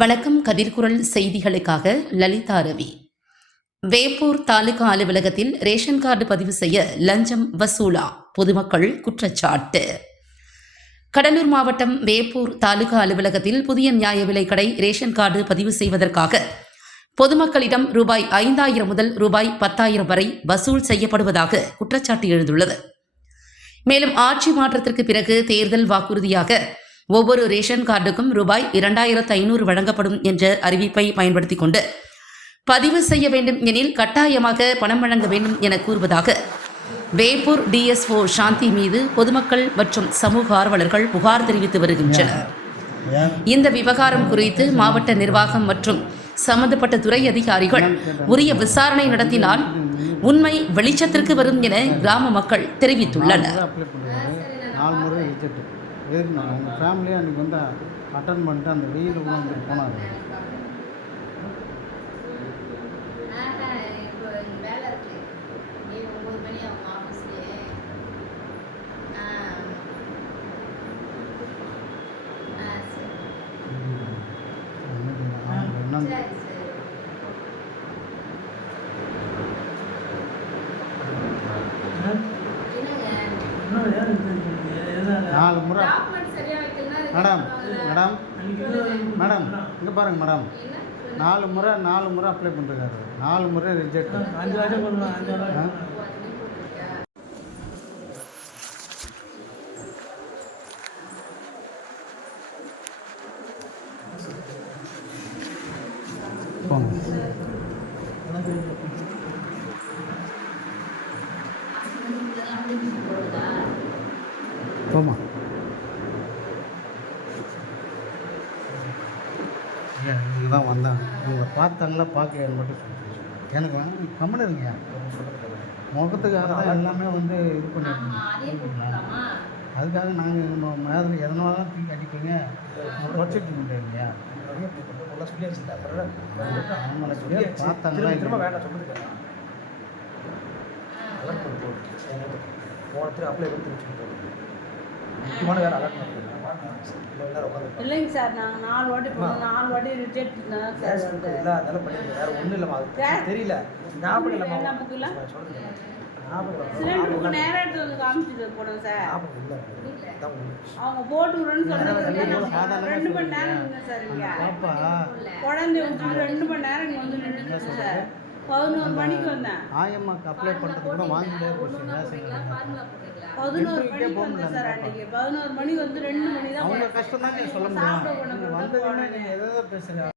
வணக்கம். கதிர்குரல் செய்திகளுக்காக லலிதா ரவி. வேப்பூர் தாலுகா அலுவலகத்தில் ரேஷன் கார்டு பதிவு செய்ய லஞ்சம் வசூலா, பொதுமக்கள் குற்றச்சாட்டு. கடலூர் மாவட்டம் வேப்பூர் தாலுகா அலுவலகத்தில் புதிய நியாய விலை கடை ரேஷன் கார்டு பதிவு செய்வதற்காக பொதுமக்களிடம் ரூபாய் 5,000 முதல் ரூபாய் 10,000 வரை வசூல் செய்யப்படுவதாக குற்றச்சாட்டு எழுந்துள்ளது. மேலும் ஆட்சி மாற்றத்திற்கு பிறகு தேர்தல் வாக்குறுதியாக ஒவ்வொரு ரேஷன் கார்டுக்கும் ரூபாய் 2,500 வழங்கப்படும் என்ற அறிவிப்பை பயன்படுத்திக் கொண்டு பதிவு செய்ய வேண்டும் எனில் கட்டாயமாக பணம் வழங்க வேண்டும் என கூறுவதாக வேப்பூர் டிஎஸ்ஓ சாந்தி மீது பொதுமக்கள் மற்றும் சமூக ஆர்வலர்கள் புகார் தெரிவித்து வருகின்றனர். இந்த விவகாரம் குறித்து மாவட்ட நிர்வாகம் மற்றும் சம்பந்தப்பட்ட துறை அதிகாரிகள் உரிய விசாரணை நடத்தினால் உண்மை வெளிச்சத்திற்கு வரும் என கிராம மக்கள் தெரிவித்துள்ளனர். அவங்க ஃபேமிலியாக அன்றைக்கி வந்து அட்டன் பண்ணிட்டு அந்த வெயில் வந்துட்டு போனாங்க. நாலு முறை மேடம் இங்கே பாருங்க மேடம், 4 முறை அப்ளை பண்ணிருக்காரு, 4 முறை ரிஜெக்ட். போமா இங்கே தான் வந்தேன். உங்களை பார்த்தாங்களா பார்க்கலையான்னு மட்டும் சொல்லுங்கள். எனக்கு வேணும், கம்மன் இருங்க. முகத்துக்காக தான் எல்லாமே வந்து இது பண்ணிருக்கீங்க. அதுக்காக நாங்கள் மேலே எதனால தான் தூக்கி அடிப்பீங்க, வச்சுட்டு முடியாதுங்க. பார்த்தாங்களா திரும்ப வேண்டாம் சொல்லுங்க. போனத்தில் அப்ளை பண்ணி முக்கியமான வேறு அலர்ட் இல்லைங்க சார். நாங்கள் 4 வாட்டி போனோம், 4 வாட்டி ரிஜெக்ட் தான் சார். இல்லை அதெல்லாம் பண்ணி வேறு ஒன்றும் இல்லைம்மா, அது தெரியல. ஞாபகம் இல்லை சிலிண்டருக்கு நேரம் எடுத்து வந்து காமிச்சிட்டு போனோம் சார். அவங்க போட்டு விடுறேன்னு சொன்னாங்க. 2 மணி நேரம் இருந்தேன் சார். இங்கே குழந்தை வந்து 2 மணி நேரம் இங்கே வந்து நின்றுட்டு சார். 11 மணிக்கு வந்தேன். ஆயம்மாக்கு அப்ளை பண்ணுறது கூட வாங்கிட்டே போச்சு. 11 மணிக்கு வந்தேன் சார். அன்றைக்கி 11 மணிக்கு வந்து 2 மணி தான். அவங்க கஷ்டம் தான் நீங்கள் சொல்ல முடியும். வந்ததுன்னா நீங்கள் எதாவது பேசுகிறீங்க.